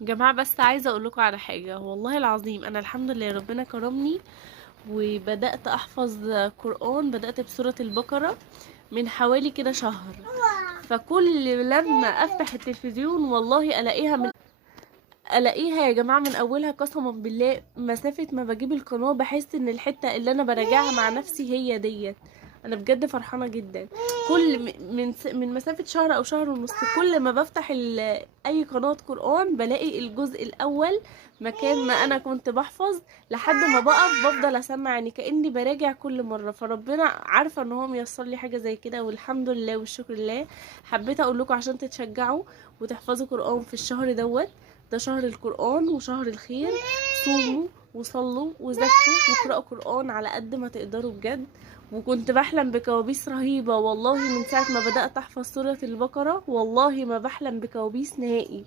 جماعة بس عايزة اقول لكم على حاجة، والله العظيم انا الحمد لله ربنا كرمني وبدأت احفظ قرآن. بدأت بسورة البقرة من حوالي كده شهر. فكل لما افتح التلفزيون والله الاقيها يا جماعة من اولها، قسما بالله مسافة ما بجيب القناة بحس ان الحتة اللي انا براجعها مع نفسي هي ديت. انا بجد فرحانة جدا. كل من مسافة شهر او شهر ونص، كل ما بفتح اي قناة قرآن بلاقي الجزء الاول مكان ما انا كنت بحفظ، لحد ما بقف بفضل اسمع، يعني كأني براجع كل مرة. فربنا عارفة ان هو ميسر لي حاجة زي كده، والحمد لله والشكر لله. حبيت اقول لكم عشان تتشجعوا وتحفظوا قرآن في الشهر دوت. ده شهر القرآن وشهر الخير. صوموا وصلوا وزكوا واقرأوا قرآن على قد ما تقدروا بجد. وكنت بحلم بكوابيس رهيبة والله من ساعة ما بدأت أحفظ سورة البقرة، والله ما بحلم بكوابيس نهائي.